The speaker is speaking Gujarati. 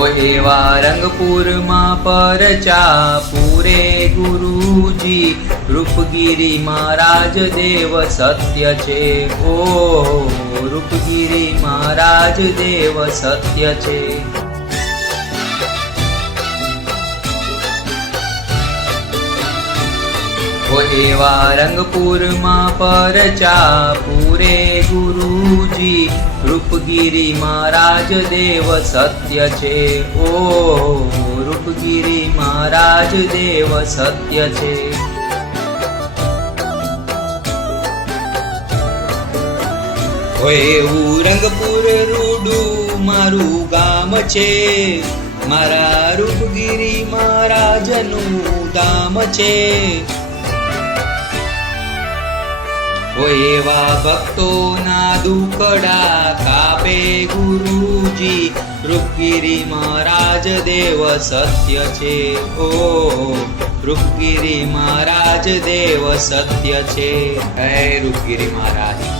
ઓ એવા રંગપુરમાં પરચા પૂરે ગુરુજી, રૂપગીરી મહારાજ દેવ સત્ય છે. ઓ રૂપગીરી મહારાજ દેવ સત્ય છે. ઓ એવા રંગપુરમાં પરચા પૂરે ગુરુજી, રૂપગીરી મહારાજ દેવ સત્ય છે. ઓ રૂપગીરી મહારાજ દેવ સત્ય છે. ઓ એવું રંગપુર રૂડું મારું ગામ છે, મારા રૂપગીરી મહારાજનું ધામ છે. ઓ એવા ભક્તોના દુખડા કાપે ગુરુજી, રૂપગીરી મહારાજ દેવ સત્ય છે. ઓ રૂપગીરી મહારાજ દેવ સત્ય છે. હે રૂપગીરી મહારાજ.